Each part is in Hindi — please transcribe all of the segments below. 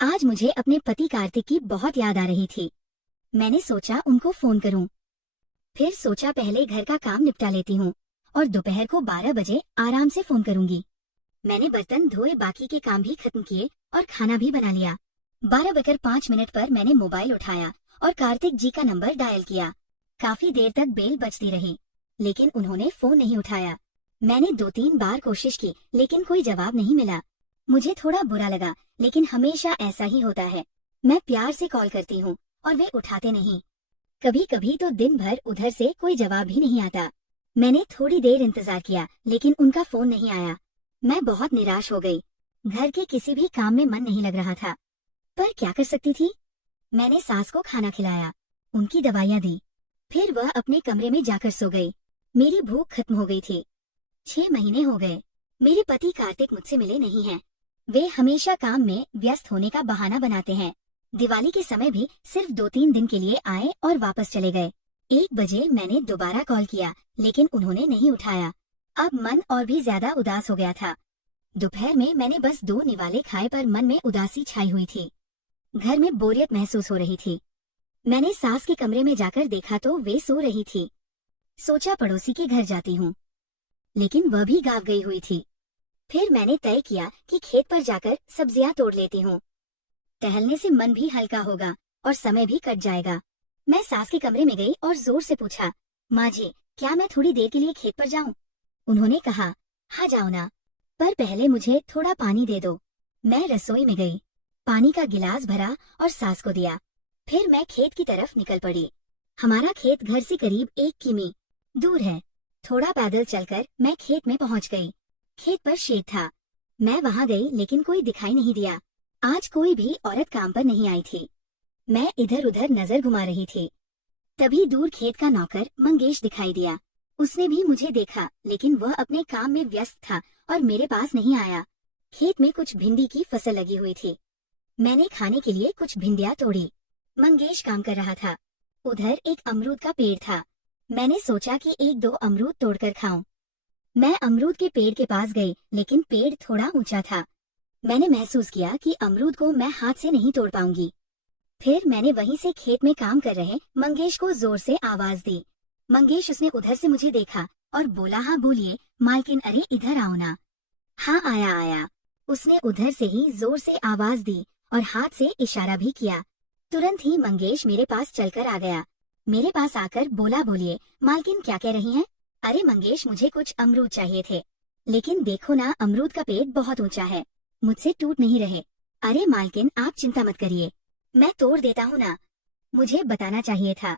आज मुझे अपने पति कार्तिक की बहुत याद आ रही थी। मैंने सोचा उनको फोन करूं। फिर सोचा पहले घर का काम निपटा लेती हूं और दोपहर को 12 बजे आराम से फोन करूंगी। मैंने बर्तन धोए, बाकी के काम भी खत्म किए और खाना भी बना लिया। 12 बजकर 5 मिनट पर मैंने मोबाइल उठाया और कार्तिक जी का नंबर डायल किया। काफी देर तक बेल बजती रही, लेकिन उन्होंने फोन नहीं उठाया। मैंने 2-3 बार कोशिश की, लेकिन कोई जवाब नहीं मिला। मुझे थोड़ा बुरा लगा, लेकिन हमेशा ऐसा ही होता है। मैं प्यार से कॉल करती हूँ और वे उठाते नहीं। कभी कभी तो दिन भर उधर से कोई जवाब ही नहीं आता। मैंने थोड़ी देर इंतजार किया, लेकिन उनका फोन नहीं आया। मैं बहुत निराश हो गई। घर के किसी भी काम में मन नहीं लग रहा था, पर क्या कर सकती थी। मैंने सास को खाना खिलाया, उनकी दवाइयाँ दी, फिर वह अपने कमरे में जाकर सो गई। मेरी भूख खत्म हो गई थी। 6 महीने हो गए, मेरे पति कार्तिक मुझसे मिले नहीं हैं। वे हमेशा काम में व्यस्त होने का बहाना बनाते हैं। दिवाली के समय भी सिर्फ 2-3 दिन के लिए आए और वापस चले गए। 1 बजे मैंने दोबारा कॉल किया, लेकिन उन्होंने नहीं उठाया। अब मन और भी ज्यादा उदास हो गया था। दोपहर में मैंने बस 2 निवाले खाए, पर मन में उदासी छाई हुई थी। घर में बोरियत महसूस हो रही थी। मैंने सास के कमरे में जाकर देखा तो वे सो रही थी। सोचा पड़ोसी के घर जाती हूँ, लेकिन वह भी गाँव गई हुई थी। फिर मैंने तय किया कि खेत पर जाकर सब्जियां तोड़ लेती हूँ। टहलने से मन भी हल्का होगा और समय भी कट जाएगा। मैं सास के कमरे में गई और जोर से पूछा, माँ जी, क्या मैं थोड़ी देर के लिए खेत पर जाऊं? उन्होंने कहा, हाँ जाओ ना, पर पहले मुझे थोड़ा पानी दे दो। मैं रसोई में गई, पानी का गिलास भरा और सास को दिया। फिर मैं खेत की तरफ निकल पड़ी। हमारा खेत घर से करीब 1 किमी दूर है। थोड़ा पैदल चलकर मैं खेत में पहुंच गई। खेत पर शेड था। मैं वहां गई, लेकिन कोई दिखाई नहीं दिया। आज कोई भी औरत काम पर नहीं आई थी। मैं इधर उधर नजर घुमा रही थी। तभी दूर खेत का नौकर मंगेश दिखाई दिया। उसने भी मुझे देखा, लेकिन वह अपने काम में व्यस्त था और मेरे पास नहीं आया। खेत में कुछ भिंडी की फसल लगी हुई थी। मैंने खाने के लिए कुछ भिंडियां तोड़ी। मंगेश काम कर रहा था। उधर एक अमरूद का पेड़ था। मैंने सोचा कि 1-2 अमरूद तोड़कर खाऊं। मैं अमरूद के पेड़ के पास गई, लेकिन पेड़ थोड़ा ऊंचा था। मैंने महसूस किया कि अमरूद को मैं हाथ से नहीं तोड़ पाऊंगी। फिर मैंने वहीं से खेत में काम कर रहे मंगेश को जोर से आवाज दी। मंगेश, उसने उधर से मुझे देखा और बोला, हाँ बोलिए मालकिन, अरे इधर आओ ना। हाँ आया आया। उसने उधर से ही जोर से आवाज दी और हाथ से इशारा भी किया। तुरंत ही मंगेश मेरे पास चलकर आ गया। मेरे पास आकर बोला, बोलिए मालकिन, क्या कह रही हैं? अरे मंगेश, मुझे कुछ अमरूद चाहिए थे, लेकिन देखो ना, अमरूद का पेड़ बहुत ऊंचा है, मुझसे टूट नहीं रहे। अरे मालकिन, आप चिंता मत करिए, मैं तोड़ देता हूँ ना। मुझे बताना चाहिए था।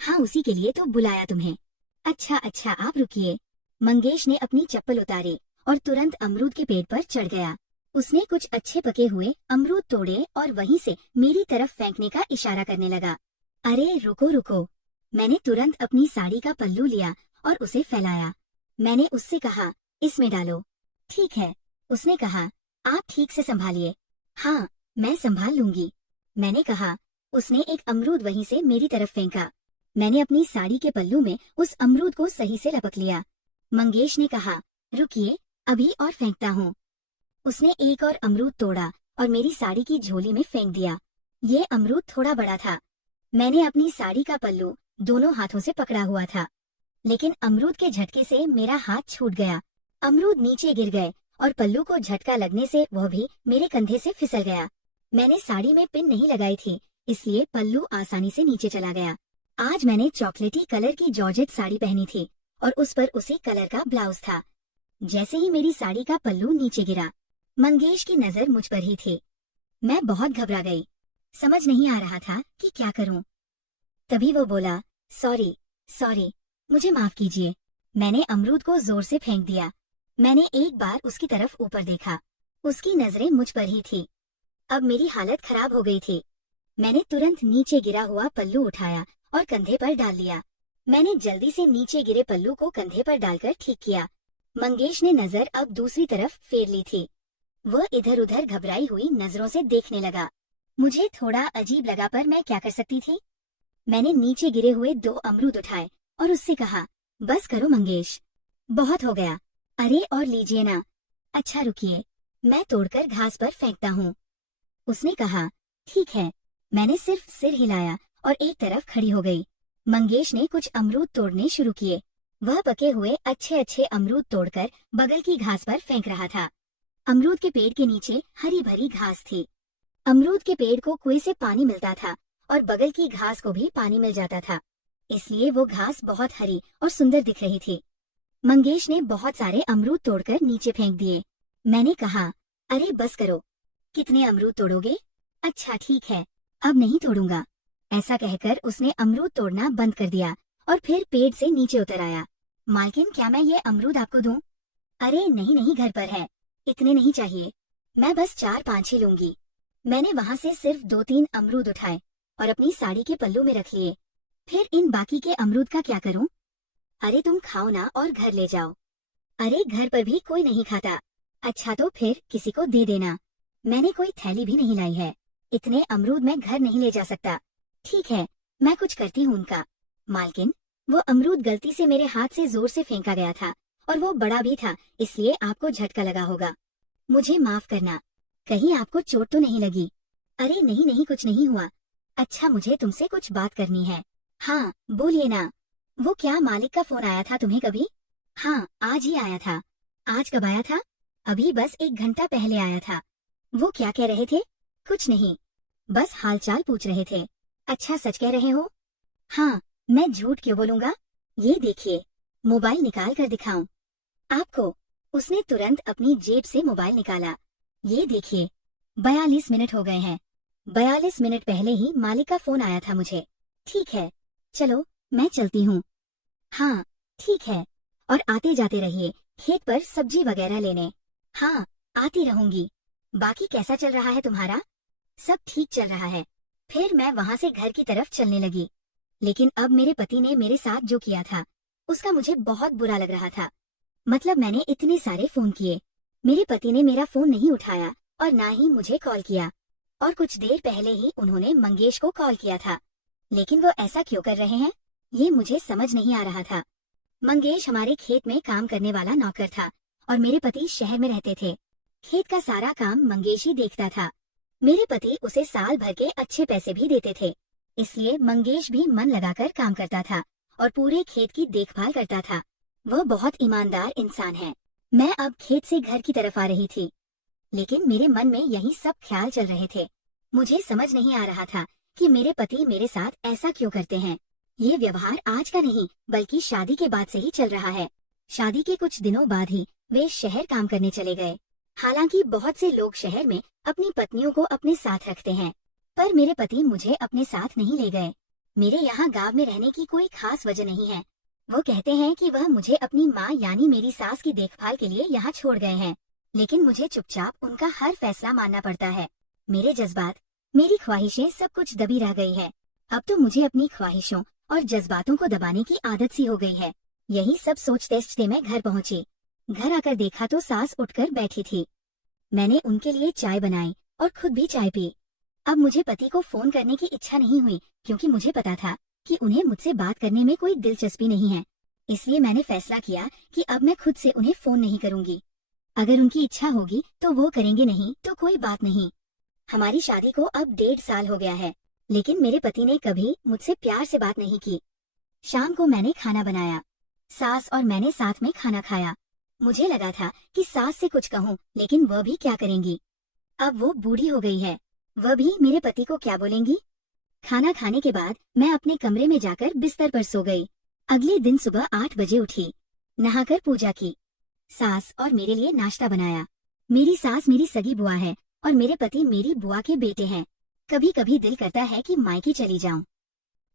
हाँ, उसी के लिए तो बुलाया तुम्हें। अच्छा अच्छा, आप रुकिए। मंगेश ने अपनी चप्पल उतारी और तुरंत अमरूद के पेड़ पर चढ़ गया। उसने कुछ अच्छे पके हुए अमरूद तोड़े और वहीं से मेरी तरफ फेंकने का इशारा करने लगा। अरे रुको रुको। मैंने तुरंत अपनी साड़ी का पल्लू लिया और उसे फैलाया। मैंने उससे कहा, इसमें डालो। ठीक है, उसने कहा, आप ठीक से संभालिए। हाँ, मैं संभाल लूंगी, मैंने कहा। उसने एक अमरूद वहीं से मेरी तरफ फेंका। मैंने अपनी साड़ी के पल्लू में उस अमरूद को सही से लपक लिया। मंगेश ने कहा, रुकिए, अभी और फेंकता हूँ। उसने एक और अमरूद तोड़ा और मेरी साड़ी की झोली में फेंक दिया। ये अमरूद थोड़ा बड़ा था। मैंने अपनी साड़ी का पल्लू दोनों हाथों से पकड़ा हुआ था, लेकिन अमरूद के झटके से मेरा हाथ छूट गया। अमरूद नीचे गिर गए और पल्लू को झटका लगने से वह भी मेरे कंधे से फिसल गया। मैंने साड़ी में पिन नहीं लगाई थी, इसलिए पल्लू आसानी से नीचे चला गया। आज मैंने चॉकलेटी कलर की जॉर्जेट साड़ी पहनी थी और उस पर उसी कलर का ब्लाउज था। जैसे ही मेरी साड़ी का पल्लू नीचे गिरा, मंगेश की नजर मुझ पर ही थी। मैं बहुत घबरा गई, समझ नहीं आ रहा था कि क्या करूं। तभी वो बोला, सॉरी सॉरी, मुझे माफ कीजिए। मैंने अमरूद को जोर से फेंक दिया। मैंने एक बार उसकी तरफ ऊपर देखा, उसकी नजरें मुझ पर ही थी। अब मेरी हालत खराब हो गई थी। मैंने तुरंत नीचे गिरा हुआ पल्लू उठाया और कंधे पर डाल लिया। मैंने जल्दी से नीचे गिरे पल्लू को कंधे पर डालकर ठीक किया। मंगेश ने नजर अब दूसरी तरफ फेर ली थी। वह इधर उधर घबराई हुई नजरों से देखने लगा। मुझे थोड़ा अजीब लगा, पर मैं क्या कर सकती थी। मैंने नीचे गिरे हुए 2 अमरूद उठाए और उससे कहा, बस करो मंगेश, बहुत हो गया। अरे और लीजिए ना। अच्छा रुकिए, मैं तोड़कर घास पर फेंकता हूँ। उसने कहा, ठीक है। मैंने सिर्फ सिर हिलाया और एक तरफ खड़ी हो गई। मंगेश ने कुछ अमरूद तोड़ने शुरू किए। वह पके हुए अच्छे अच्छे अमरूद तोड़कर बगल की घास पर फेंक रहा था। अमरूद के पेड़ के नीचे हरी भरी घास थी। अमरूद के पेड़ को कुएं से पानी मिलता था और बगल की घास को भी पानी मिल जाता था, इसलिए वो घास बहुत हरी और सुंदर दिख रही थी। मंगेश ने बहुत सारे अमरूद तोड़कर नीचे फेंक दिए। मैंने कहा, अरे बस करो, कितने अमरूद तोड़ोगे? अच्छा ठीक है, अब नहीं तोड़ूंगा। ऐसा कहकर उसने अमरूद तोड़ना बंद कर दिया और फिर पेड़ से नीचे उतर आया। मालकिन, क्या मैं ये अमरूद आपको दूं? अरे नहीं नहीं, घर पर है, इतने नहीं चाहिए, मैं बस 4-5 ही लूंगी। मैंने वहाँ से सिर्फ 2-3 अमरूद उठाए और अपनी साड़ी के पल्लू में रख लिए। फिर इन बाकी के अमरूद का क्या करूं? अरे तुम खाओ ना और घर ले जाओ। अरे घर पर भी कोई नहीं खाता। अच्छा तो फिर किसी को दे देना, मैंने कोई थैली भी नहीं लाई है, इतने अमरूद मैं घर नहीं ले जा सकता। ठीक है, मैं कुछ करती हूँ उनका। मालकिन, वो अमरूद गलती से मेरे हाथ से जोर से फेंका गया था और वो बड़ा भी था, इसलिए आपको झटका लगा होगा। मुझे माफ करना, कहीं आपको चोट तो नहीं लगी? अरे नहीं नहीं, कुछ नहीं हुआ। अच्छा, मुझे तुमसे कुछ बात करनी है। हाँ बोलिए ना। वो क्या मालिक का फोन आया था तुम्हें कभी? हाँ आज ही आया था। आज कब आया था? अभी बस 1 घंटा पहले आया था। वो क्या कह रहे थे? कुछ नहीं, बस हालचाल पूछ रहे थे। अच्छा, सच कह रहे हो? हाँ, मैं झूठ क्यों बोलूंगा? ये देखिए, मोबाइल निकाल कर दिखाऊं आपको? उसने तुरंत अपनी जेब से मोबाइल निकाला। ये देखिए, 42 मिनट हो गए हैं। 42 मिनट पहले ही मालिक का फोन आया था मुझे। ठीक है, चलो मैं चलती हूँ। हाँ ठीक है, और आते जाते रहिए खेत पर सब्जी वगैरह लेने। हाँ आती रहूंगी। बाकी कैसा चल रहा है तुम्हारा? सब ठीक चल रहा है। फिर मैं वहाँ से घर की तरफ चलने लगी, लेकिन अब मेरे पति ने मेरे साथ जो किया था उसका मुझे बहुत बुरा लग रहा था। मतलब मैंने इतने सारे फोन किए, मेरे पति ने मेरा फोन नहीं उठाया और ना ही मुझे कॉल किया। और कुछ देर पहले ही उन्होंने मंगेश को कॉल किया था, लेकिन वो ऐसा क्यों कर रहे हैं ये मुझे समझ नहीं आ रहा था। मंगेश हमारे खेत में काम करने वाला नौकर था और मेरे पति शहर में रहते थे। खेत का सारा काम मंगेश ही देखता था। मेरे पति उसे साल भर के अच्छे पैसे भी देते थे, इसलिए मंगेश भी मन लगाकर काम करता था और पूरे खेत की देखभाल करता था। वह बहुत ईमानदार इंसान है। मैं अब खेत से घर की तरफ आ रही थी, लेकिन मेरे मन में यही सब ख्याल चल रहे थे। मुझे समझ नहीं आ रहा था कि मेरे पति मेरे साथ ऐसा क्यों करते हैं। ये व्यवहार आज का नहीं बल्कि शादी के बाद से ही चल रहा है। शादी के कुछ दिनों बाद ही वे शहर काम करने चले गए। हालांकि बहुत से लोग शहर में अपनी पत्नियों को अपने साथ रखते हैं, पर मेरे पति मुझे अपने साथ नहीं ले गए। मेरे यहाँ गांव में रहने की कोई खास वजह नहीं है। वो कहते हैं कि वह मुझे अपनी माँ यानी मेरी सास की देखभाल के लिए यहाँ छोड़ गए हैं, लेकिन मुझे चुपचाप उनका हर फैसला मानना पड़ता है। मेरे जज्बात, मेरी ख्वाहिशें सब कुछ दबी रह गई है। अब तो मुझे अपनी ख्वाहिशों और जज्बातों को दबाने की आदत सी हो गई है। यही सब सोचते सोचते मैं घर पहुंची। घर आकर देखा तो सास उठकर बैठी थी। मैंने उनके लिए चाय बनाई और खुद भी चाय पी। अब मुझे पति को फोन करने की इच्छा नहीं हुई, क्योंकि मुझे पता था कि उन्हें मुझसे बात करने में कोई दिलचस्पी नहीं है। इसलिए मैंने फैसला किया कि अब मैं खुद से उन्हें फोन नहीं करूंगी। अगर उनकी इच्छा होगी तो वो करेंगे, नहीं तो कोई बात नहीं। हमारी शादी को अब 1.5 साल हो गया है, लेकिन मेरे पति ने कभी मुझसे प्यार से बात नहीं की। शाम को मैंने खाना बनाया, सास और मैंने साथ में खाना खाया। मुझे लगा था कि सास से कुछ कहूँ, लेकिन वह भी क्या करेंगी। अब वो बूढ़ी हो गई है, वह भी मेरे पति को क्या बोलेंगी। खाना खाने के बाद मैं अपने कमरे में जाकर बिस्तर पर सो गई। अगले दिन सुबह 8 बजे उठी, नहाकर पूजा की, सास और मेरे लिए नाश्ता बनाया। मेरी सास मेरी सगी बुआ है और मेरे पति मेरी बुआ के बेटे हैं। कभी कभी दिल करता है कि मायके चली जाऊं,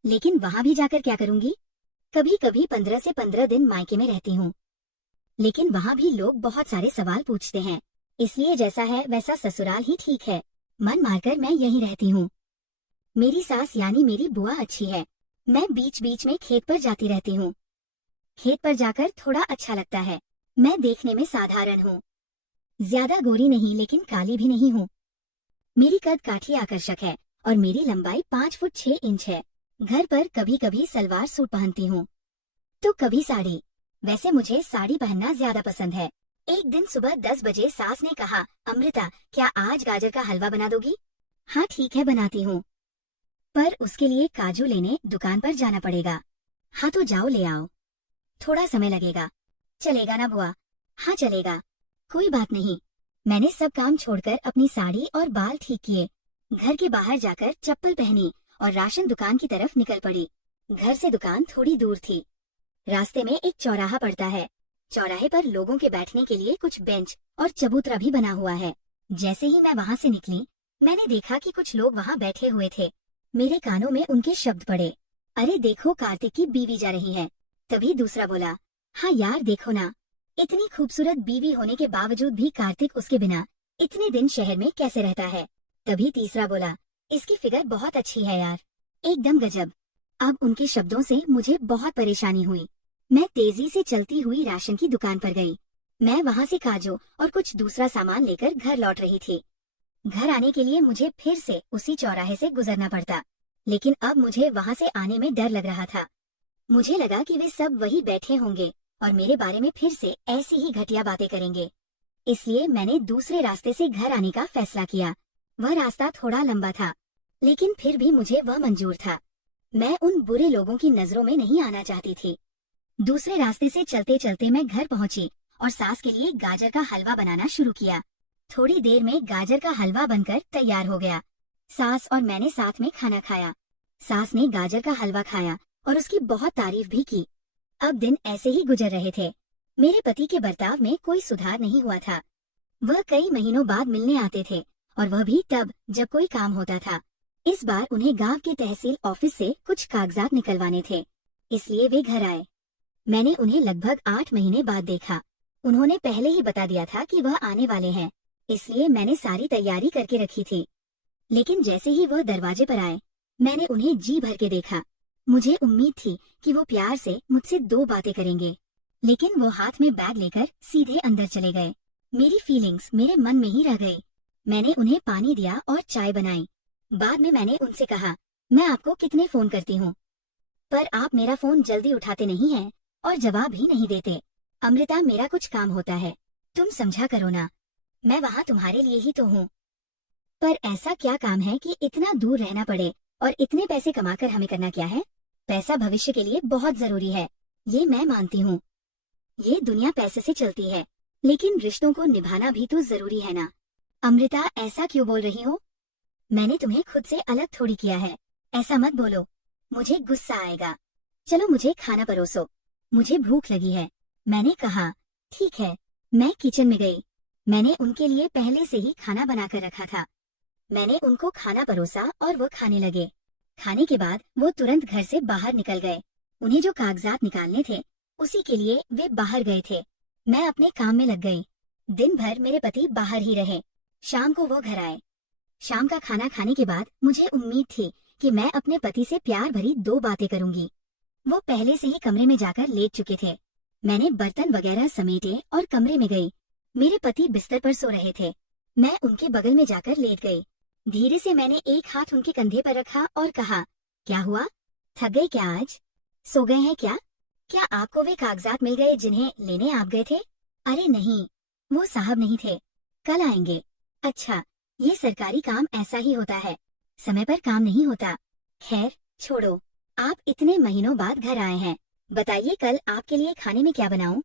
लेकिन वहां भी जाकर क्या करूंगी। कभी कभी 15 से 15 दिन मायके में रहती हूँ, लेकिन वहां भी लोग बहुत सारे सवाल पूछते हैं, इसलिए जैसा है वैसा ससुराल ही ठीक है। मन मारकर मैं यहीं रहती हूँ। मेरी सास यानी मेरी बुआ अच्छी है। मैं बीच बीच में खेत पर जाती रहती हूँ। खेत पर जाकर थोड़ा अच्छा लगता है। मैं देखने में साधारण हूँ, ज्यादा गोरी नहीं लेकिन काली भी नहीं हूँ। मेरी कद काठी आकर्षक है और मेरी लंबाई 5 फुट 6 इंच है। घर पर कभी कभी सलवार सूट पहनती हूँ तो कभी साड़ी। वैसे मुझे साड़ी पहनना ज्यादा पसंद है। एक दिन सुबह 10 बजे सास ने कहा, अमृता क्या आज गाजर का हलवा बना दोगी? हाँ ठीक है, बनाती हूँ, पर उसके लिए काजू लेने दुकान पर जाना पड़ेगा। हाँ तो जाओ ले आओ। थोड़ा समय लगेगा। चलेगा ना बुआ? हाँ चलेगा, कोई बात नहीं। मैंने सब काम छोड़कर अपनी साड़ी और बाल ठीक किए, घर के बाहर जाकर चप्पल पहनी और राशन दुकान की तरफ निकल पड़ी। घर से दुकान थोड़ी दूर थी। रास्ते में एक चौराहा पड़ता है। चौराहे पर लोगों के बैठने के लिए कुछ बेंच और चबूतरा भी बना हुआ है। जैसे ही मैं वहाँ से निकली, मैंने देखा कि कुछ लोग वहाँ बैठे हुए थे। मेरे कानों में उनके शब्द पड़े, अरे देखो कार्तिक की बीवी जा रही है। तभी दूसरा बोला, हाँ यार देखो ना, इतनी खूबसूरत बीवी होने के बावजूद भी कार्तिक उसके बिना इतने दिन शहर में कैसे रहता है। तभी तीसरा बोला, इसकी फिगर बहुत अच्छी है यार, एकदम गजब। अब उनके शब्दों से मुझे बहुत परेशानी हुई। मैं तेजी से चलती हुई राशन की दुकान पर गई। मैं वहाँ से काजू और कुछ दूसरा सामान लेकर घर लौट रही थी। घर आने के लिए मुझे फिर से उसी चौराहे से गुजरना पड़ता, लेकिन अब मुझे वहाँ से आने में डर लग रहा था। मुझे लगा कि वे सब वही बैठे होंगे और मेरे बारे में फिर से ऐसी ही घटिया बातें करेंगे। इसलिए मैंने दूसरे रास्ते से घर आने का फैसला किया। वह रास्ता थोड़ा लंबा था, लेकिन फिर भी मुझे वह मंजूर था। मैं उन बुरे लोगों की नजरों में नहीं आना चाहती थी। दूसरे रास्ते से चलते चलते मैं घर पहुंची और सास के लिए गाजर का हलवा बनाना शुरू किया। थोड़ी देर में गाजर का हलवा बनकर तैयार हो गया। सास और मैंने साथ में खाना खाया। सास ने गाजर का हलवा खाया और उसकी बहुत तारीफ भी की। अब दिन ऐसे ही गुजर रहे थे। मेरे पति के बर्ताव में कोई सुधार नहीं हुआ था। वह कई महीनों बाद मिलने आते थे और वह भी तब जब कोई काम होता था। इस बार उन्हें गांव के तहसील ऑफिस से कुछ कागजात निकलवाने थे, इसलिए वे घर आए। मैंने उन्हें लगभग 8 महीने बाद देखा। उन्होंने पहले ही बता दिया था कि वह आने वाले हैं, इसलिए मैंने सारी तैयारी करके रखी थी। लेकिन जैसे ही वह दरवाजे पर आए, मैंने उन्हें जी भर के देखा। मुझे उम्मीद थी कि वो प्यार से मुझसे 2 बातें करेंगे, लेकिन वो हाथ में बैग लेकर सीधे अंदर चले गए। मेरी फीलिंग्स मेरे मन में ही रह गई। मैंने उन्हें पानी दिया और चाय बनाई। बाद में मैंने उनसे कहा, मैं आपको कितने फोन करती हूँ, पर आप मेरा फोन जल्दी उठाते नहीं हैं और जवाब भी नहीं देते। अमृता, मेरा कुछ काम होता है, तुम समझा करो ना, मैं वहाँ तुम्हारे लिए ही तो हूँ। पर ऐसा क्या काम है कि इतना दूर रहना पड़े, और इतने पैसे कमाकर हमें करना क्या है? पैसा भविष्य के लिए बहुत जरूरी है, ये मैं मानती हूँ। ये दुनिया पैसे से चलती है, लेकिन रिश्तों को निभाना भी तो जरूरी है ना। अमृता, ऐसा क्यों बोल रही हो? मैंने तुम्हें खुद से अलग थोड़ी किया है, ऐसा मत बोलो, मुझे गुस्सा आएगा। चलो मुझे खाना परोसो, मुझे भूख लगी है। मैंने कहा, ठीक है। मैं किचन में गई। मैंने उनके लिए पहले से ही खाना बनाकर रखा था। मैंने उनको खाना परोसा और वो खाने लगे। खाने के बाद वो तुरंत घर से बाहर निकल गए। उन्हें जो कागजात निकालने थे, उसी के लिए वे बाहर गए थे। मैं अपने काम में लग गई। दिन भर मेरे पति बाहर ही रहे। शाम को वो घर आए। शाम का खाना खाने के बाद मुझे उम्मीद थी कि मैं अपने पति से प्यार भरी 2 बातें करूंगी। वो पहले से ही कमरे में जाकर लेट चुके थे। मैंने बर्तन वगैरह समेटे और कमरे में गई। मेरे पति बिस्तर पर सो रहे थे। मैं उनके बगल में जाकर लेट गई। धीरे से मैंने एक हाथ उनके कंधे पर रखा और कहा, क्या हुआ, थक गए क्या आज? सो गए हैं क्या? क्या आपको वे कागजात मिल गए जिन्हें लेने आप गए थे? अरे नहीं, वो साहब नहीं थे, कल आएंगे। अच्छा, ये सरकारी काम ऐसा ही होता है, समय पर काम नहीं होता। खैर छोड़ो, आप इतने महीनों बाद घर आए हैं, बताइए कल आपके लिए खाने में क्या बनाऊं?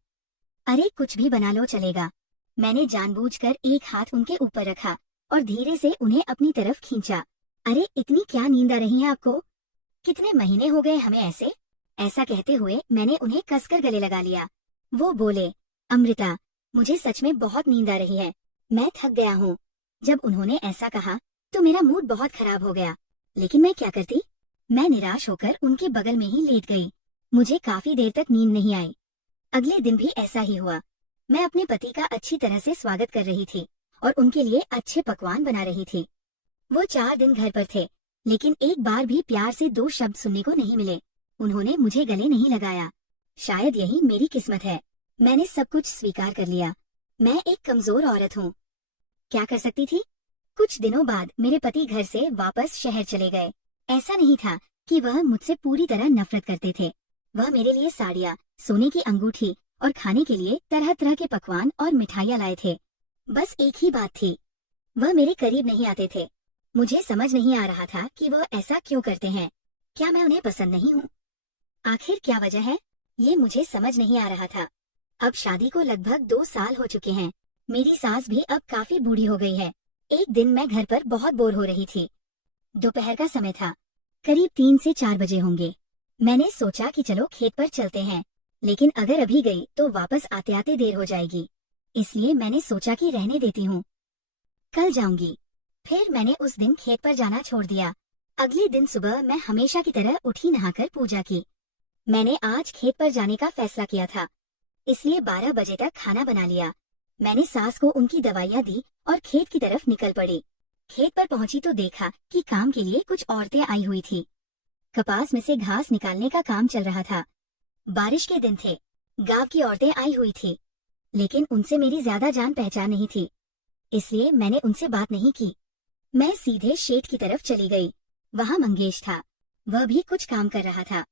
अरे कुछ भी बना लो चलेगा। मैंने जानबूझकर एक हाथ उनके ऊपर रखा और धीरे से उन्हें अपनी तरफ खींचा। अरे इतनी क्या नींद आ रही है आपको? कितने महीने हो गए हमें ऐसे? ऐसा कहते हुए मैंने उन्हें कसकर गले लगा लिया। वो बोले, अमृता, मुझे सच में बहुत नींद आ रही है, मैं थक गया हूँ। जब उन्होंने ऐसा कहा तो मेरा मूड बहुत खराब हो गया, लेकिन मैं क्या करती? मैं निराश होकर उनके बगल में ही लेट गई। मुझे काफी देर तक नींद नहीं आई। अगले दिन भी ऐसा ही हुआ। मैं अपने पति का अच्छी तरह से स्वागत कर रही थी और उनके लिए अच्छे पकवान बना रही थी। वो 4 दिन घर पर थे, लेकिन एक बार भी प्यार से 2 शब्द सुनने को नहीं मिले। उन्होंने मुझे गले नहीं लगाया। शायद यही मेरी किस्मत है। मैंने सब कुछ स्वीकार कर लिया। मैं एक कमजोर औरत हूँ, क्या कर सकती थी? कुछ दिनों बाद मेरे पति घर से वापस शहर चले गए। ऐसा नहीं था कि वह मुझसे पूरी तरह नफरत करते थे। वह मेरे लिए साड़ियाँ, सोने की अंगूठी और खाने के लिए तरह तरह के पकवान और मिठाइयाँ लाए थे। बस एक ही बात थी, वह मेरे करीब नहीं आते थे। मुझे समझ नहीं आ रहा था कि वह ऐसा क्यों करते हैं। क्या मैं उन्हें पसंद नहीं हूँ? आखिर क्या वजह है? ये मुझे समझ नहीं आ रहा था। अब शादी को लगभग 2 साल हो चुके हैं। मेरी सास भी अब काफी बूढ़ी हो गई है। एक दिन मैं घर पर बहुत बोर हो रही थी। दोपहर का समय था, करीब 3 से 4 बजे होंगे। मैंने सोचा कि चलो खेत पर चलते हैं, लेकिन अगर अभी गई तो वापस आते आते देर हो जाएगी। इसलिए मैंने सोचा कि रहने देती हूँ, कल जाऊंगी। फिर मैंने उस दिन खेत पर जाना छोड़ दिया। अगले दिन सुबह मैं हमेशा की तरह उठी, नहाकर पूजा की। मैंने आज खेत पर जाने का फैसला किया था, इसलिए 12 बजे तक खाना बना लिया। मैंने सास को उनकी दवाइयाँ दी और खेत की तरफ निकल पड़ी। खेत पर पहुंची तो देखा कि काम के लिए कुछ औरतें आई हुई थी। कपास में से घास निकालने का काम चल रहा था। बारिश के दिन थे, गांव की औरतें आई हुई थी, लेकिन उनसे मेरी ज्यादा जान पहचान नहीं थी, इसलिए मैंने उनसे बात नहीं की। मैं सीधे शेड की तरफ चली गई। वहाँ मंगेश था, वह भी कुछ काम कर रहा था।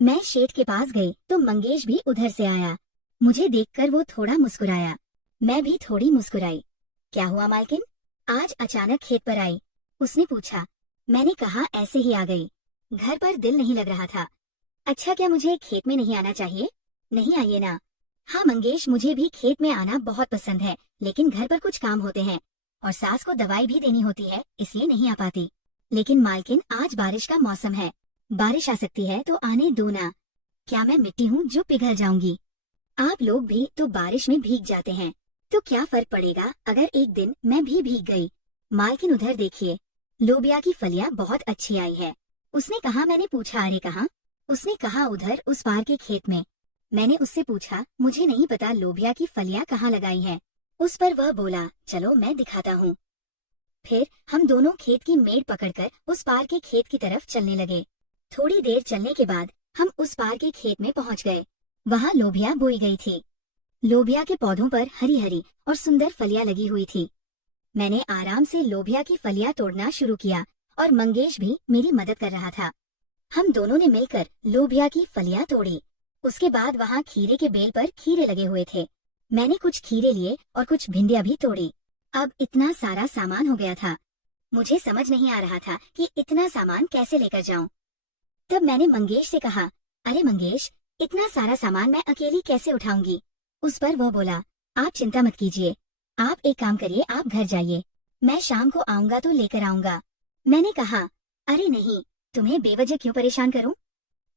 मैं शेड के पास गई तो मंगेश भी उधर से आया। मुझे देखकर वो थोड़ा मुस्कुराया, मैं भी थोड़ी मुस्कुराई। क्या हुआ मालकिन, आज अचानक खेत पर आई? उसने पूछा। मैंने कहा ऐसे ही आ गई, घर पर दिल नहीं लग रहा था। अच्छा, क्या मुझे खेत में नहीं आना चाहिए? नहीं आइए ना। हाँ मंगेश, मुझे भी खेत में आना बहुत पसंद है, लेकिन घर पर कुछ काम होते हैं और सास को दवाई भी देनी होती है, इसलिए नहीं आ पाती। लेकिन मालकिन, आज बारिश का मौसम है, बारिश आ सकती है तो आने दो ना। क्या मैं मिट्टी हूँ जो पिघल जाऊंगी? आप लोग भी तो बारिश में भीग जाते हैं, तो क्या फर्क पड़ेगा अगर एक दिन मैं भी भीग गई? मालकिन उधर देखिए, लोबिया की फलियां बहुत अच्छी आई है, उसने कहा। मैंने पूछा अरे कहाँ? उसने कहा उधर उस पार के खेत में। मैंने उससे पूछा मुझे नहीं पता लोबिया की फलियां कहाँ लगाई हैं। उस पर वह बोला चलो मैं दिखाता हूँ। फिर हम दोनों खेत की मेड़ पकड़कर उस पार के खेत की तरफ चलने लगे। थोड़ी देर चलने के बाद हम उस पार के खेत में पहुँच गए। वहाँ लोबिया बोई गई थी। लोबिया के पौधों पर हरी हरी और सुंदर फलियां लगी हुई थी। मैंने आराम से लोबिया की फलियां तोड़ना शुरू किया और मंगेश भी मेरी मदद कर रहा था। हम दोनों ने मिलकर लोबिया की फलियां तोड़ी। उसके बाद वहाँ खीरे के बेल पर खीरे लगे हुए थे। मैंने कुछ खीरे लिए और कुछ भिंडियां भी तोड़ी। अब इतना सारा सामान हो गया था, मुझे समझ नहीं आ रहा था कि इतना सामान कैसे लेकर जाऊं। तब मैंने मंगेश से कहा, अरे मंगेश, इतना सारा सामान मैं अकेली कैसे उठाऊंगी? उस पर वो बोला, आप चिंता मत कीजिए, आप एक काम करिए, आप घर जाइए, मैं शाम को आऊंगा तो लेकर आऊंगा। मैंने कहा, अरे नहीं, तुम्हें बेवजह क्यों परेशान करूं?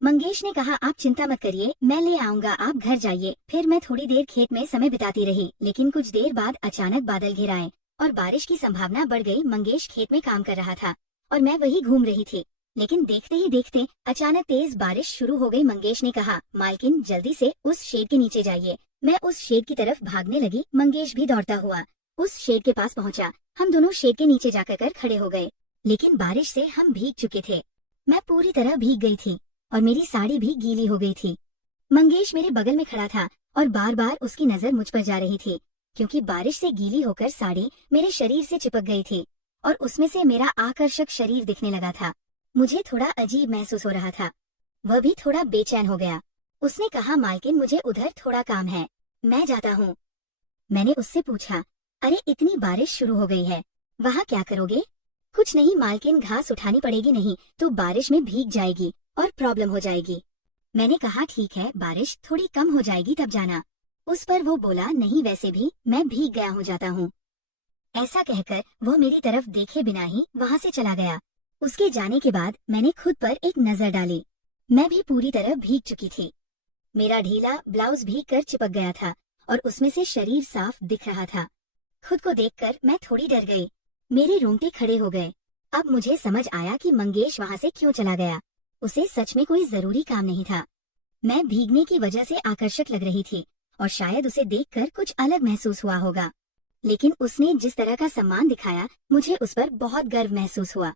मंगेश ने कहा, आप चिंता मत करिए, मैं ले आऊंगा, आप घर जाइए। फिर मैं थोड़ी देर खेत में समय बिताती रही, लेकिन कुछ देर बाद अचानक बादल घिर आए और बारिश की संभावना बढ़ गई। मंगेश खेत में काम कर रहा था और मैं वही घूम रही थी, लेकिन देखते ही देखते अचानक तेज बारिश शुरू हो गई। मंगेश ने कहा, मालकिन जल्दी से उस शेड के नीचे जाइए। मैं उस शेड की तरफ भागने लगी। मंगेश भी दौड़ता हुआ उस शेड के पास पहुंचा। हम दोनों शेड के नीचे जाकर खड़े हो गए, लेकिन बारिश से हम भीग चुके थे। मैं पूरी तरह भीग गई थी और मेरी साड़ी भी गीली हो गई थी। मंगेश मेरे बगल में खड़ा था और बार बार उसकी नजर मुझ पर जा रही थी, क्योंकि बारिश से गीली होकर साड़ी मेरे शरीर से चिपक गई थी और उसमें से मेरा आकर्षक शरीर दिखने लगा था। मुझे थोड़ा अजीब महसूस हो रहा था। वह भी थोड़ा बेचैन हो गया। उसने कहा, मालकिन मुझे उधर थोड़ा काम है, मैं जाता हूँ। मैंने उससे पूछा, अरे इतनी बारिश शुरू हो गई है, वहाँ क्या करोगे? कुछ नहीं मालकिन, घास उठानी पड़ेगी, नहीं तो बारिश में भीग जाएगी और प्रॉब्लम हो जाएगी। मैंने कहा ठीक है, बारिश थोड़ी कम हो जाएगी तब जाना। उस पर वो बोला, नहीं वैसे भी मैं भीग गया हूँ, जाता हूँ। ऐसा कहकर वो मेरी तरफ देखे बिना ही वहाँ से चला गया। उसके जाने के बाद मैंने खुद पर एक नजर डाली। मैं भी पूरी तरह भीग चुकी थी। मेरा ढीला ब्लाउज भी कर चिपक गया था और उसमें से शरीर साफ दिख रहा था। खुद को देखकर मैं थोड़ी डर गई। मेरे रोंगटे खड़े हो गए। अब मुझे समझ आया कि मंगेश वहाँ से क्यों चला गया। उसे सच में कोई जरूरी काम नहीं था। मैं भीगने की वजह से आकर्षक लग रही थी और शायद उसे देखकर कुछ अलग महसूस हुआ होगा, लेकिन उसने जिस तरह का सम्मान दिखाया, मुझे उस पर बहुत गर्व महसूस हुआ।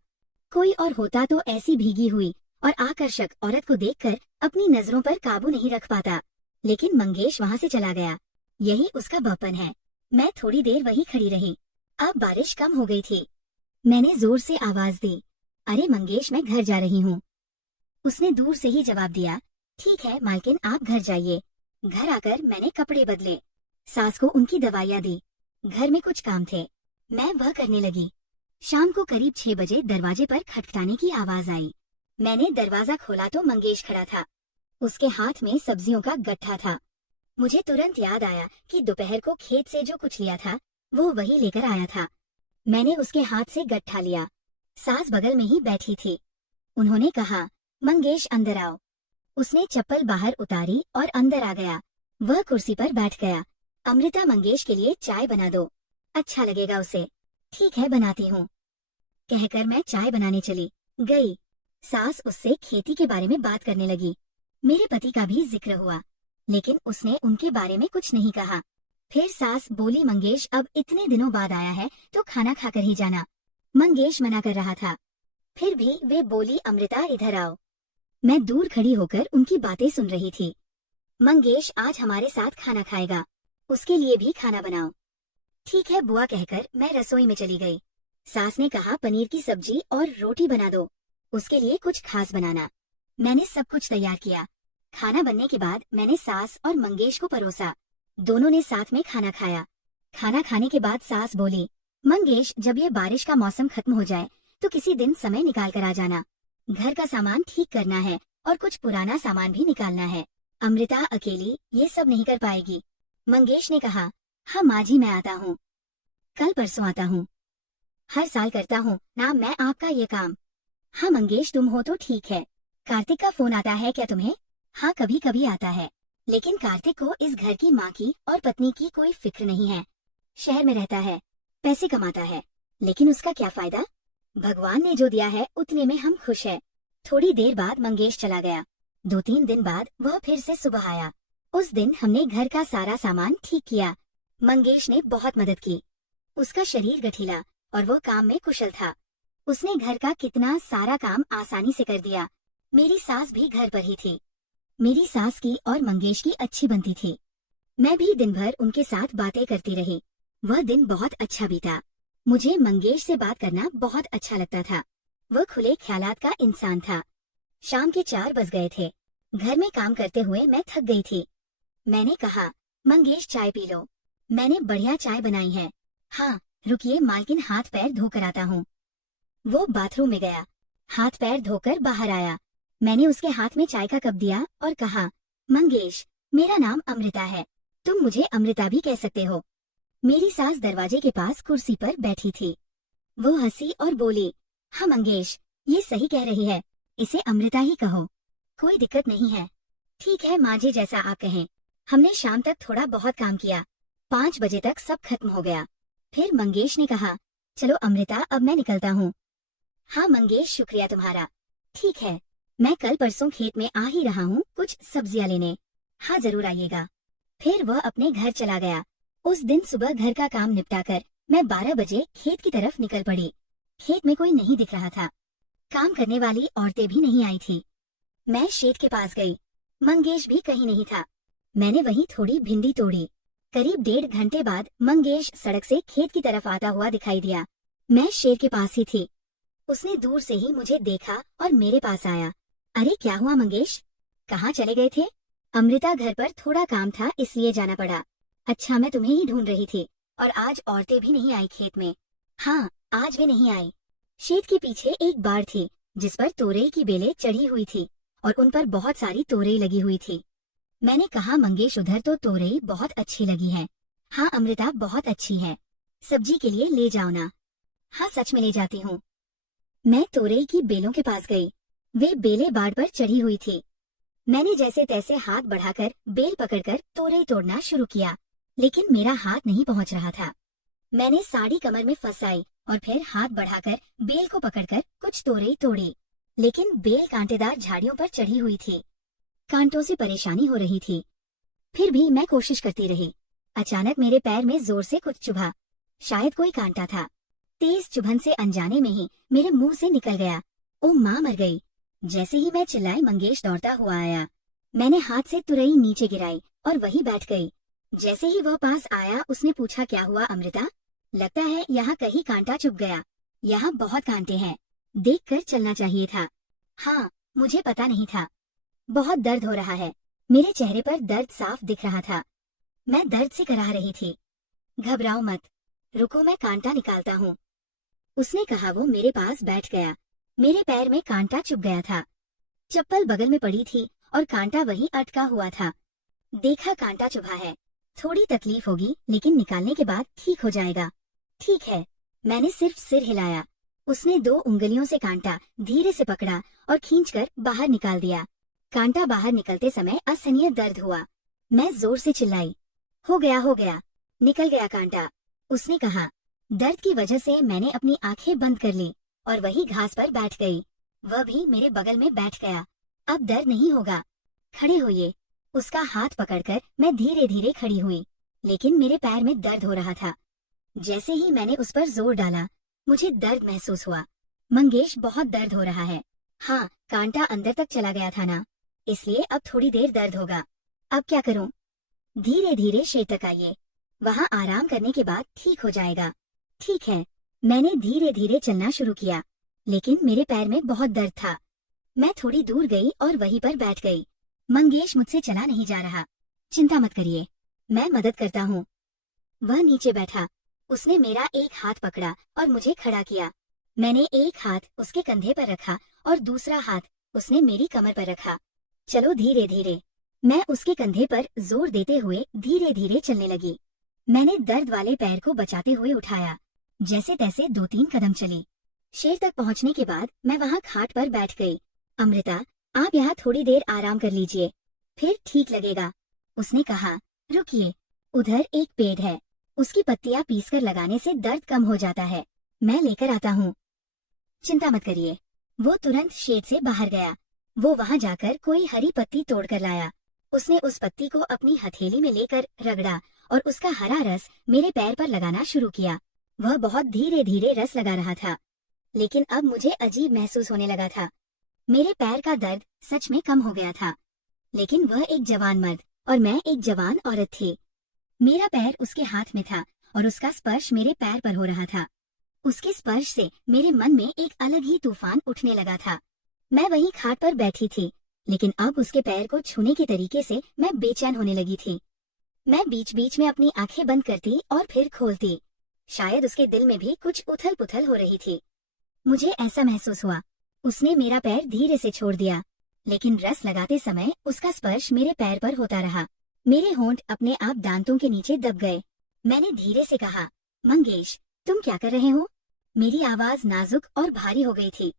कोई और होता तो ऐसी भीगी हुई और आकर्षक औरत को देखकर अपनी नजरों पर काबू नहीं रख पाता, लेकिन मंगेश वहाँ से चला गया। यही उसका बहपन है। मैं थोड़ी देर वहीं खड़ी रही। अब बारिश कम हो गई थी। मैंने जोर से आवाज दी, अरे मंगेश, मैं घर जा रही हूँ। उसने दूर से ही जवाब दिया, ठीक है मालकिन, आप घर जाइए। घर आकर मैंने कपड़े बदले, सास को उनकी दवाइयाँ दी, घर में कुछ काम थे, मैं वह करने लगी। शाम को करीब 6 बजे दरवाजे पर खटखटाने की आवाज आई। मैंने दरवाजा खोला तो मंगेश खड़ा था। उसके हाथ में सब्जियों का गट्ठा था। मुझे तुरंत याद आया कि दोपहर को खेत से जो कुछ लिया था वो वही लेकर आया था। मैंने उसके हाथ से गट्ठा लिया। सास बगल में ही बैठी थी। उन्होंने कहा, मंगेश अंदर आओ। उसने चप्पल बाहर उतारी और अंदर आ गया। वह कुर्सी पर बैठ गया। अमृता, मंगेश के लिए चाय बना दो, अच्छा लगेगा उसे। ठीक है, बनाती हूँ, कहकर मैं चाय बनाने चली गई। सास उससे खेती के बारे में बात करने लगी। मेरे पति का भी जिक्र हुआ, लेकिन उसने उनके बारे में कुछ नहीं कहा। फिर सास बोली, मंगेश अब इतने दिनों बाद आया है तो खाना खाकर ही जाना। मंगेश मना कर रहा था, फिर भी वे बोली, अमृता इधर आओ। मैं दूर खड़ी होकर उनकी बातें सुन रही थी। मंगेश आज हमारे साथ खाना खाएगा, उसके लिए भी खाना बनाओ। ठीक है बुआ, कहकर मैं रसोई में चली गई। सास ने कहा, पनीर की सब्जी और रोटी बना दो, उसके लिए कुछ खास बनाना। मैंने सब कुछ तैयार किया। खाना बनने के बाद मैंने सास और मंगेश को परोसा। दोनों ने साथ में खाना खाया। खाना खाने के बाद सास बोली, मंगेश जब ये बारिश का मौसम खत्म हो जाए तो किसी दिन समय निकाल कर आ जाना। घर का सामान ठीक करना है और कुछ पुराना सामान भी निकालना है। अमृता अकेली ये सब नहीं कर पाएगी। मंगेश ने कहा, हाँ माँ जी, मैं आता हूँ, कल परसों आता हूँ। हर साल करता हूँ ना मैं आपका ये काम। हाँ मंगेश, तुम हो तो ठीक है। कार्तिक का फोन आता है क्या तुम्हें? हाँ कभी कभी आता है, लेकिन कार्तिक को इस घर की माँ की और पत्नी की कोई फिक्र नहीं है। शहर में रहता है, पैसे कमाता है, लेकिन उसका क्या फायदा? भगवान ने जो दिया है उतने में हम खुश है। थोड़ी देर बाद मंगेश चला गया। 2-3 दिन बाद वह फिर से सुबह आया। उस दिन हमने घर का सारा सामान ठीक किया। मंगेश ने बहुत मदद की। उसका शरीर गठीला और वो काम में कुशल था। उसने घर का कितना सारा काम आसानी से कर दिया। मेरी सास भी घर पर ही थी। मेरी सास की और मंगेश की अच्छी बनती थी। मैं भी दिन भर उनके साथ बातें करती रही। वह दिन बहुत अच्छा बीता। मुझे मंगेश से बात करना बहुत अच्छा लगता था। वह खुले ख्यालात का इंसान था। शाम के 4 बज गए थे। घर में काम करते हुए मैं थक गई थी। मैंने कहा, मंगेश चाय पी लो, मैंने बढ़िया चाय बनाई है। हाँ रुकिए, मालकिन हाथ पैर धोकर आता हूँ। वो बाथरूम में गया। हाथ पैर धोकर बाहर आया। मैंने उसके हाथ में चाय का कप दिया और कहा, मंगेश मेरा नाम अमृता है, तुम मुझे अमृता भी कह सकते हो। मेरी सास दरवाजे के पास कुर्सी पर बैठी थी। वो हंसी और बोली, हाँ मंगेश ये सही कह रही है, इसे अमृता ही कहो, कोई दिक्कत नहीं है। ठीक है माँ जी, जैसा आप कहें। हमने शाम तक थोड़ा बहुत काम किया। 5 बजे तक सब खत्म हो गया। फिर मंगेश ने कहा, चलो अमृता अब मैं निकलता हूँ। हाँ मंगेश, शुक्रिया तुम्हारा। ठीक है, मैं कल परसों खेत में आ ही रहा हूँ कुछ सब्जियाँ लेने। हाँ जरूर आइएगा। फिर वह अपने घर चला गया। उस दिन सुबह घर का काम निपटाकर मैं 12 बजे खेत की तरफ निकल पड़ी। खेत में कोई नहीं दिख रहा था। काम करने वाली औरतें भी नहीं आई थी। मैं शेत के पास गई। मंगेश भी कहीं नहीं था। मैंने वहीं थोड़ी भिंडी तोड़ी। करीब 1.5 घंटे बाद मंगेश सड़क से खेत की तरफ आता हुआ दिखाई दिया। मैं शेर के पास ही थी। उसने दूर से ही मुझे देखा और मेरे पास आया। अरे क्या हुआ मंगेश, कहाँ चले गए थे? अमृता घर पर थोड़ा काम था इसलिए जाना पड़ा। अच्छा, मैं तुम्हें ही ढूंढ रही थी। और आज औरतें भी नहीं आई खेत में? हाँ आज वे नहीं आई। शेत के पीछे एक बाड़ थी जिस पर तोरई की बेलें चढ़ी हुई थी और उन पर बहुत सारी तोरई लगी हुई थी। मैंने कहा, मंगेश उधर तो तोरई बहुत अच्छी लगी है। हाँ अमृता बहुत अच्छी है, सब्जी के लिए ले जाओ ना। हाँ सच में ले जाती हूँ। मैं तोरई की बेलों के पास गई। वे बेलें बाड़ पर चढ़ी हुई थी। मैंने जैसे तैसे हाथ बढ़ाकर बेल पकड़कर तोरई तोड़ना शुरू किया, लेकिन मेरा हाथ नहीं पहुंच रहा था। मैंने साड़ी कमर में फंसाई और फिर हाथ बढ़ाकर बेल को पकड़कर कुछ तोरई तोड़ी, लेकिन बेल कांटेदार झाड़ियों पर चढ़ी हुई थी। कांटों से परेशानी हो रही थी। फिर भी मैं कोशिश करती रही। अचानक मेरे पैर में जोर से कुछ चुभा। शायद कोई कांटा था। तेज चुभन से अनजाने में ही मेरे मुंह से निकल गया, ओ माँ मर गई। जैसे ही मैं चिल्लाई, मंगेश दौड़ता हुआ आया। मैंने हाथ से तुरई नीचे गिराई और वहीं बैठ गई। जैसे ही वह पास आया उसने पूछा, क्या हुआ अमृता? लगता है यहाँ कहीं कांटा चुभ गया। यहाँ बहुत कांटे हैं, देखकर चलना चाहिए था। हाँ मुझे पता नहीं था। बहुत दर्द हो रहा है। मेरे चेहरे पर दर्द साफ दिख रहा था। मैं दर्द से कराह रही थी। घबराओ मत, रुको मैं कांटा निकालता हूँ। उसने कहा। वो मेरे पास बैठ गया। मेरे पैर में कांटा चुभ गया था। चप्पल बगल में पड़ी थी और कांटा वहीं अटका हुआ था। देखा, कांटा चुभा है, थोड़ी तकलीफ होगी लेकिन निकालने के बाद ठीक हो जाएगा। ठीक है। मैंने सिर्फ सिर हिलाया। उसने 2 उंगलियों से कांटा धीरे से पकड़ा और खींचकर बाहर निकाल दिया। कांटा बाहर निकलते समय असहनीय दर्द हुआ। मैं जोर से चिल्लाई, हो गया, निकल गया कांटा। उसने कहा। दर्द की वजह से मैंने अपनी आंखें बंद कर ली और वही घास पर बैठ गई। वह भी मेरे बगल में बैठ गया। अब दर्द नहीं होगा, खड़े होइए। उसका हाथ पकड़कर मैं धीरे धीरे खड़ी हुई, लेकिन मेरे पैर में दर्द हो रहा था। जैसे ही मैंने उस पर जोर डाला, मुझे दर्द महसूस हुआ। मंगेश, बहुत दर्द हो रहा है। हाँ, कांटा अंदर तक चला गया था ना, इसलिए अब थोड़ी देर दर्द होगा। अब क्या करूं? धीरे धीरे शेड तक आइए, वहाँ आराम करने के बाद ठीक हो जाएगा। ठीक है। मैंने धीरे धीरे चलना शुरू किया, लेकिन मेरे पैर में बहुत दर्द था। मैं थोड़ी दूर गई और वहीं पर बैठ गई। मंगेश, मुझसे चला नहीं जा रहा। चिंता मत करिए, मैं मदद करता हूँ। वह नीचे बैठा। उसने मेरा एक हाथ पकड़ा और मुझे खड़ा किया। मैंने एक हाथ उसके कंधे पर रखा और दूसरा हाथ उसने मेरी कमर पर रखा। चलो धीरे धीरे। मैं उसके कंधे पर जोर देते हुए धीरे धीरे चलने लगी। मैंने दर्द वाले पैर को बचाते हुए उठाया। जैसे तैसे 2-3 कदम चली। शेर तक पहुंचने के बाद मैं वहां खाट पर बैठ गई। अमृता, आप यहाँ थोड़ी देर आराम कर लीजिए, फिर ठीक लगेगा। उसने कहा। रुकिए, उधर एक पेड़ है, उसकी पत्तियां पीसकर लगाने से दर्द कम हो जाता है, मैं लेकर आता हूँ। चिंता मत करिए। वो तुरंत शेड से बाहर गया। वो वहाँ जाकर कोई हरी पत्ती तोड़ कर लाया। उसने उस पत्ती को अपनी हथेली में लेकर रगड़ा और उसका हरा रस मेरे पैर पर लगाना शुरू किया। वह बहुत धीरे धीरे रस लगा रहा था, लेकिन अब मुझे अजीब महसूस होने लगा था। मेरे पैर का दर्द सच में कम हो गया था, लेकिन वह एक जवान मर्द और मैं एक जवान औरत थी। मेरा पैर उसके हाथ में था और उसका स्पर्श मेरे पैर पर हो रहा था। उसके स्पर्श से मेरे मन में एक अलग ही तूफान उठने लगा था। मैं वहीं खाट पर बैठी थी, लेकिन अब उसके पैर को छूने के तरीके से मैं बेचैन होने लगी थी। मैं बीच बीच में अपनी आंखें बंद करती और फिर खोलती। शायद उसके दिल में भी कुछ उथल पुथल हो रही थी। मुझे ऐसा महसूस हुआ, उसने मेरा पैर धीरे से छोड़ दिया, लेकिन रस लगाते समय उसका स्पर्श मेरे पैर पर होता रहा। मेरे होंठ अपने आप दांतों के नीचे दब गए। मैंने धीरे से कहा, मंगेश, तुम क्या कर रहे हो? मेरी आवाज नाजुक और भारी हो गई थी।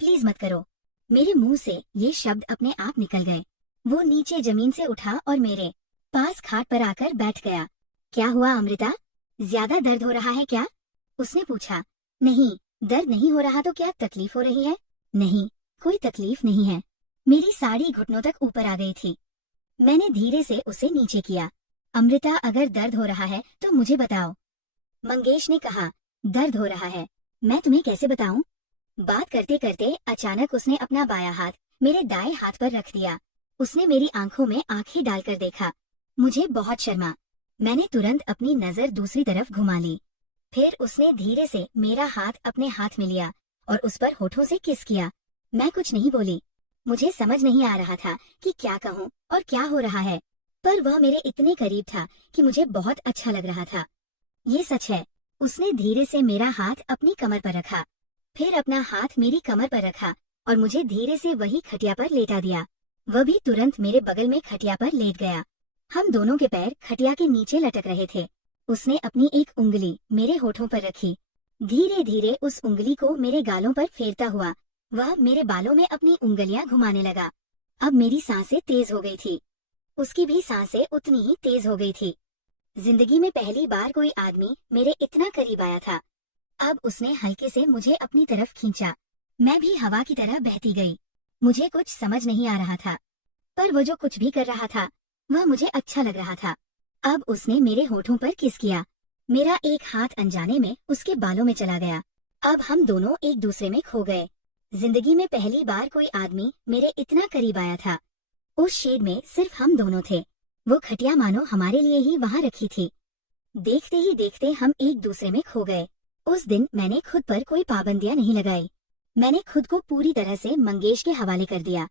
प्लीज मत करो। मेरे मुंह से ये शब्द अपने आप निकल गए। वो नीचे जमीन से उठा और मेरे पास खाट पर आकर बैठ गया। क्या हुआ अमृता, ज्यादा दर्द हो रहा है क्या? उसने पूछा। नहीं, दर्द नहीं हो रहा तो क्या तकलीफ हो रही है? नहीं, कोई तकलीफ नहीं है। मेरी साड़ी घुटनों तक ऊपर आ गई थी। मैंने धीरे से उसे नीचे किया। अमृता, अगर दर्द हो रहा है तो मुझे बताओ। मंगेश ने कहा। दर्द हो रहा है, मैं तुम्हें कैसे बताऊं? बात करते करते अचानक उसने अपना बायां हाथ मेरे दाएं हाथ पर रख दिया। उसने मेरी आंखों में आंखें डालकर देखा। मुझे बहुत शर्मा। मैंने तुरंत अपनी नजर दूसरी तरफ घुमा ली। फिर उसने धीरे से मेरा हाथ अपने हाथ में लिया और उस पर होठों से किस किया। मैं कुछ नहीं बोली। मुझे समझ नहीं आ रहा था कि क्या कहूँ और क्या हो रहा है, पर वह मेरे इतने करीब था कि मुझे बहुत अच्छा लग रहा था। ये सच है। उसने धीरे से मेरा हाथ अपनी कमर पर रखा, फिर अपना हाथ मेरी कमर पर रखा और मुझे धीरे से वही खटिया पर लेटा दिया। वह भी तुरंत मेरे बगल में खटिया पर लेट गया। हम दोनों के पैर खटिया के नीचे लटक रहे थे। उसने अपनी एक उंगली मेरे होठों पर रखी। धीरे धीरे उस उंगली को मेरे गालों पर फेरता हुआ वह मेरे बालों में अपनी उंगलियां घुमाने लगा। अब मेरी सांसें तेज हो गई थी, उसकी भी सांसें उतनी ही तेज हो गई थी। जिंदगी में पहली बार कोई आदमी मेरे इतना करीब आया था। अब उसने हल्के से मुझे अपनी तरफ खींचा। मैं भी हवा की तरह बहती गई। मुझे कुछ समझ नहीं आ रहा था, पर वो जो कुछ भी कर रहा था वह मुझे अच्छा लग रहा था। अब उसने मेरे होठों पर किस किया। मेरा एक हाथ अनजाने में उसके बालों में चला गया। अब हम दोनों एक दूसरे में खो गए। जिंदगी में पहली बार कोई आदमी मेरे इतना करीब आया था। उस शेड में सिर्फ हम दोनों थे। वो खटिया मानो हमारे लिए ही वहाँ रखी थी। देखते ही देखते हम एक दूसरे में खो गए। उस दिन मैंने खुद पर कोई पाबंदियां नहीं लगाई। मैंने खुद को पूरी तरह से मंगेश के हवाले कर दिया।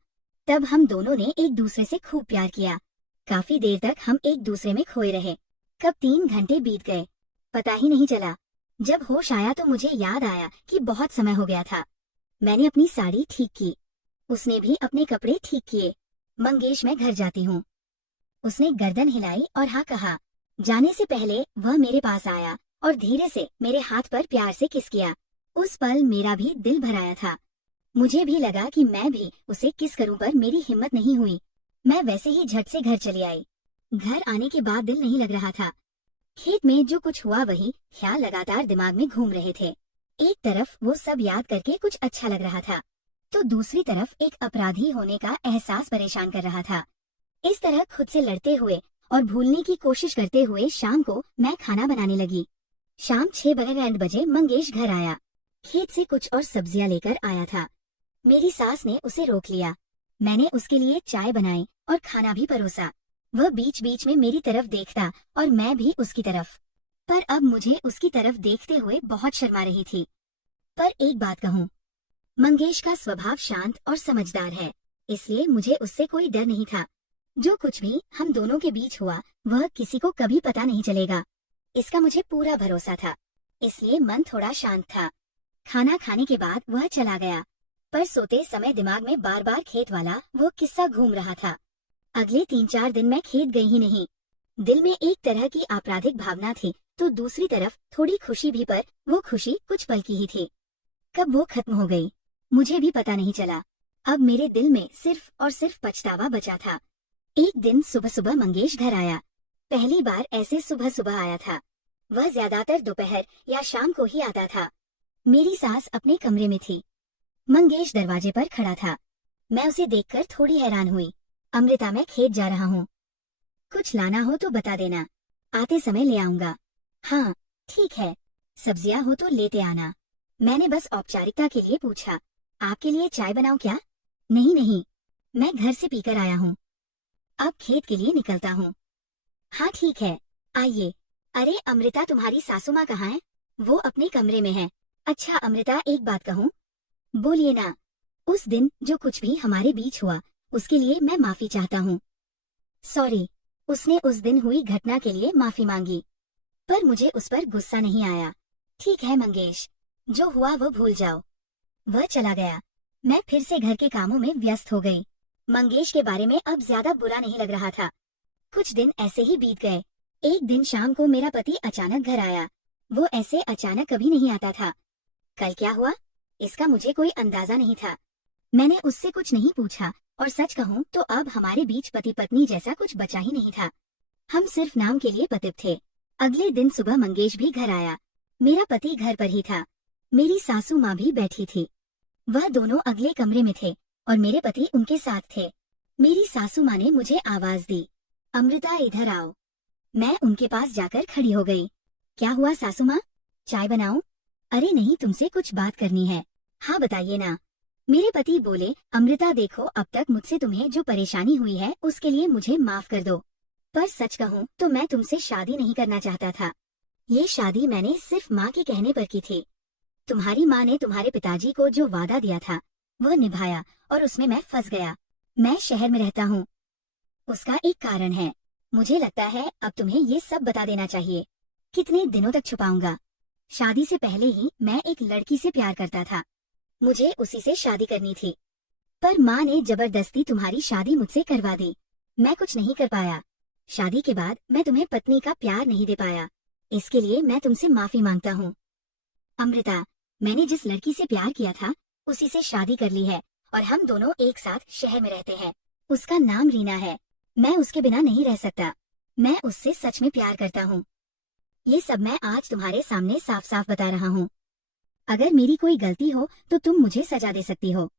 तब हम दोनों ने एक दूसरे से खूब प्यार किया। काफी देर तक हम एक दूसरे में खोए रहे। कब 3 घंटे बीत गए, पता ही नहीं चला। जब होश आया तो मुझे याद आया कि बहुत समय हो गया था। मैंने अपनी साड़ी ठीक की, उसने भी अपने कपड़े ठीक किए। मंगेश, मैं घर जाती हूँ। उसने गर्दन हिलाई और हाँ कहा। जाने से पहले वह मेरे पास आया और धीरे से मेरे हाथ पर प्यार से किस किया। उस पल मेरा भी दिल भर आया था। मुझे भी लगा कि मैं भी उसे किस करूं, पर मेरी हिम्मत नहीं हुई। मैं वैसे ही झट से घर चली आई। घर आने के बाद दिल नहीं लग रहा था। खेत में जो कुछ हुआ वही ख्याल लगातार दिमाग में घूम रहे थे। एक तरफ वो सब याद करके कुछ अच्छा लग रहा था, तो दूसरी तरफ एक अपराधी होने का एहसास परेशान कर रहा था। इस तरह खुद से लड़ते हुए और भूलने की कोशिश करते हुए शाम को मैं खाना बनाने लगी। शाम 6 बजे मंगेश घर आया। खेत से कुछ और सब्जियां लेकर आया था। मेरी सास ने उसे रोक लिया। मैंने उसके लिए चाय बनाई और खाना भी परोसा। वह बीच बीच में मेरी तरफ देखता और मैं भी उसकी तरफ। पर अब मुझे उसकी तरफ देखते हुए बहुत शर्मा रही थी। पर एक बात कहूँ, मंगेश का स्वभाव शांत और समझदार है, इसलिए मुझे उससे कोई डर नहीं था। जो कुछ भी हम दोनों के बीच हुआ वह किसी को कभी पता नहीं चलेगा, इसका मुझे पूरा भरोसा था। इसलिए मन थोड़ा शांत था। खाना खाने के बाद वह चला गया, पर सोते समय दिमाग में बार बार खेत वाला वो किस्सा घूम रहा था। अगले 3-4 दिन मैं खेत गई ही नहीं। दिल में एक तरह की आपराधिक भावना थी, तो दूसरी तरफ थोड़ी खुशी भी, पर वो खुशी कुछ पल की ही थी। कब वो खत्म हो गई मुझे भी पता नहीं चला। अब मेरे दिल में सिर्फ और सिर्फ पछतावा बचा था। एक दिन सुबह सुबह मंगेश घर आया। पहली बार ऐसे सुबह सुबह आया था। वह ज्यादातर दोपहर या शाम को ही आता था। मेरी सास अपने कमरे में थी। मंगेश दरवाजे पर खड़ा था। मैं उसे देखकर थोड़ी हैरान हुई। अमृता, मैं खेत जा रहा हूँ, कुछ लाना हो तो बता देना, आते समय ले आऊंगा। हाँ ठीक है, सब्जियां हो तो लेते आना। मैंने बस औपचारिकता के लिए पूछा। आपके लिए चाय बनाऊं क्या? नहीं नहीं, मैं घर से पीकर आया हूँ, अब खेत के लिए निकलता हूँ। हाँ ठीक है, आइए। अरे अमृता, तुम्हारी सासू माँ कहाँ है? वो अपने कमरे में है। अच्छा अमृता, एक बात कहूँ? बोलिए ना। उस दिन जो कुछ भी हमारे बीच हुआ उसके लिए मैं माफी चाहता हूँ। सॉरी। उसने उस दिन हुई घटना के लिए माफी मांगी, पर मुझे उस पर गुस्सा नहीं आया। ठीक है मंगेश, जो हुआ वो भूल जाओ। वह चला गया। मैं फिर से घर के कामों में व्यस्त हो गई। मंगेश के बारे में अब ज्यादा बुरा नहीं लग रहा था। कुछ दिन ऐसे ही बीत गए। एक दिन शाम को मेरा पति अचानक घर आया। वो ऐसे अचानक कभी नहीं आता था। कल क्या हुआ इसका मुझे कोई अंदाजा नहीं था। मैंने उससे कुछ नहीं पूछा, और सच कहूँ तो अब हमारे बीच पति पत्नी जैसा कुछ बचा ही नहीं था। हम सिर्फ नाम के लिए पतित थे। अगले दिन सुबह मंगेश भी घर आया। मेरा पति घर पर ही था। मेरी सासू माँ भी बैठी थी। वह दोनों अगले कमरे में थे और मेरे पति उनके साथ थे। मेरी सासू माँ ने मुझे आवाज दी, अमृता इधर आओ। मैं उनके पास जाकर खड़ी हो गई। क्या हुआ सासू माँ, चाय बनाऊं? अरे नहीं, तुमसे कुछ बात करनी है। हाँ बताइए ना। मेरे पति बोले, अमृता देखो, अब तक मुझसे तुम्हें जो परेशानी हुई है उसके लिए मुझे माफ कर दो, पर सच कहूँ तो मैं तुमसे शादी नहीं करना चाहता था। ये शादी मैंने सिर्फ माँ के कहने पर की थी। तुम्हारी माँ ने तुम्हारे पिताजी को जो वादा दिया था वह निभाया और उसमें मैं फंस गया। मैं शहर में रहता हूँ। उसका एक कारण है। मुझे लगता है अब तुम्हें ये सब बता देना चाहिए। कितने दिनों तक छुपाऊंगा? शादी से पहले ही मैं एक लड़की से प्यार करता था। मुझे उसी से शादी करनी थी, पर माँ ने जबरदस्ती तुम्हारी शादी मुझसे करवा दी। मैं कुछ नहीं कर पाया। शादी के बाद मैं तुम्हें पत्नी का प्यार नहीं दे पाया। इसके लिए मैं तुमसे माफी मांगता हूँ। अमृता, मैंने जिस लड़की से प्यार किया था उसी से शादी कर ली है और हम दोनों एक साथ शहर में रहते हैं। उसका नाम रीना है। मैं उसके बिना नहीं रह सकता। मैं उससे सच में प्यार करता हूँ। ये सब मैं आज तुम्हारे सामने साफ साफ बता रहा हूँ। अगर मेरी कोई गलती हो तो तुम मुझे सजा दे सकती हो।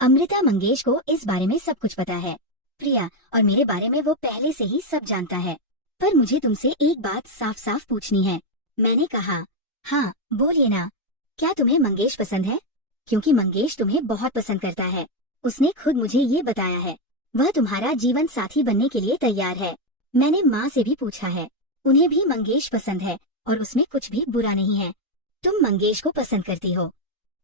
अमृता, मंगेश को इस बारे में सब कुछ पता है। प्रिया, और मेरे बारे में वो पहले से ही सब जानता है। पर मुझे तुमसे एक बात साफ साफ पूछनी है। मैंने कहा। हाँ बोलिए ना। क्या तुम्हें मंगेश पसंद है? क्योंकि मंगेश तुम्हें बहुत पसंद करता है। उसने खुद मुझे ये बताया है। वह तुम्हारा जीवन साथी बनने के लिए तैयार है। मैंने माँ से भी पूछा है, उन्हें भी मंगेश पसंद है और उसमें कुछ भी बुरा नहीं है। तुम मंगेश को पसंद करती हो,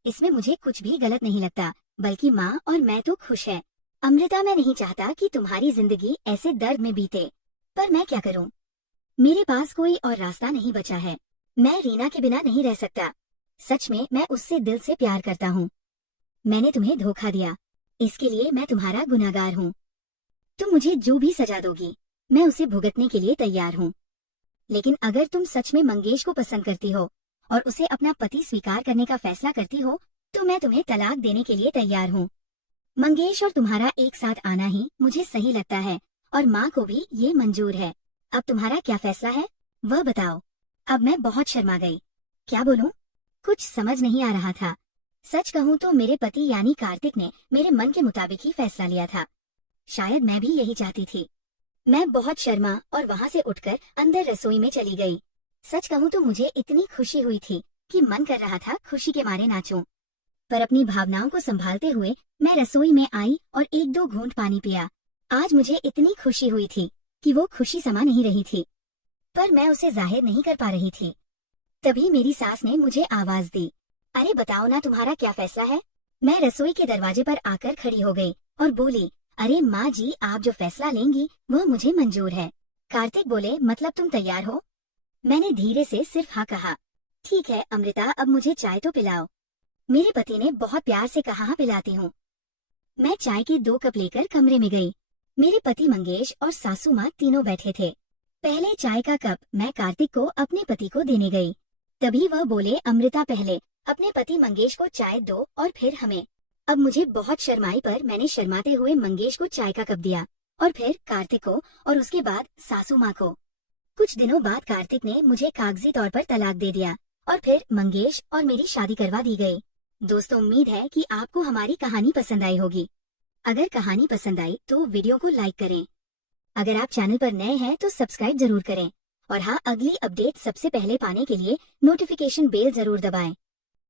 इसमें मुझे कुछ भी गलत नहीं लगता, बल्कि माँ और मैं तो खुश है। अमृता, मैं नहीं चाहता कि तुम्हारी जिंदगी ऐसे दर्द में बीते, पर मैं क्या करूँ? मेरे पास कोई और रास्ता नहीं बचा है। मैं रीना के बिना नहीं रह सकता। सच में मैं उससे दिल से प्यार करता हूँ। मैंने तुम्हें धोखा दिया, इसके लिए मैं तुम्हारा गुनहगार हूँ। तुम मुझे जो भी सजा दोगी मैं उसे भुगतने के लिए तैयार हूँ। लेकिन अगर तुम सच में मंगेश को पसंद करती हो और उसे अपना पति स्वीकार करने का फैसला करती हो तो मैं तुम्हें तलाक देने के लिए तैयार हूँ। मंगेश और तुम्हारा एक साथ आना ही मुझे सही लगता है और माँ को भी ये मंजूर है। अब तुम्हारा क्या फैसला है वह बताओ। अब मैं बहुत शर्मा गई। क्या बोलूं? कुछ समझ नहीं आ रहा था। सच कहूं तो मेरे पति यानी कार्तिक ने मेरे मन के मुताबिक ही फैसला लिया था। शायद मैं भी यही चाहती थी। मैं बहुत शर्मा और वहाँ से उठकर अंदर रसोई में चली गई। सच कहूँ तो मुझे इतनी खुशी हुई थी कि मन कर रहा था खुशी के मारे नाचूं। पर अपनी भावनाओं को संभालते हुए मैं रसोई में आई और एक दो घूंट पानी पिया। आज मुझे इतनी खुशी हुई थी कि वो खुशी समा नहीं रही थी, पर मैं उसे जाहिर नहीं कर पा रही थी। तभी मेरी सास ने मुझे आवाज दी, अरे बताओ ना तुम्हारा क्या फैसला है। मैं रसोई के दरवाजे पर आकर खड़ी हो गई और बोली, अरे माँ जी, आप जो फैसला लेंगी वह मुझे मंजूर है। कार्तिक बोले, मतलब तुम तैयार हो? मैंने धीरे से सिर्फ हाँ कहा। ठीक है अमृता, अब मुझे चाय तो पिलाओ। मेरे पति ने बहुत प्यार से कहा, हाँ पिलाती हूँ। मैं चाय के 2 कप लेकर कमरे में गई। मेरे पति मंगेश और सासू माँ तीनों बैठे थे। पहले चाय का कप मैं कार्तिक को अपने पति को देने गई। तभी वह बोले, अमृता पहले अपने पति मंगेश को चाय दो और फिर हमें। अब मुझे बहुत शर्माई पर मैंने शर्माते हुए मंगेश को चाय का कप दिया और फिर कार्तिक को और उसके बाद सासू माँ को। कुछ दिनों बाद कार्तिक ने मुझे कागजी तौर पर तलाक दे दिया और फिर मंगेश और मेरी शादी करवा दी गई। दोस्तों, उम्मीद है कि आपको हमारी कहानी पसंद आई होगी। अगर कहानी पसंद आई तो वीडियो को लाइक करें। अगर आप चैनल पर नए हैं तो सब्सक्राइब जरूर करें और हाँ, अगली अपडेट सबसे पहले पाने के लिए नोटिफिकेशन बेल जरूर दबाएं।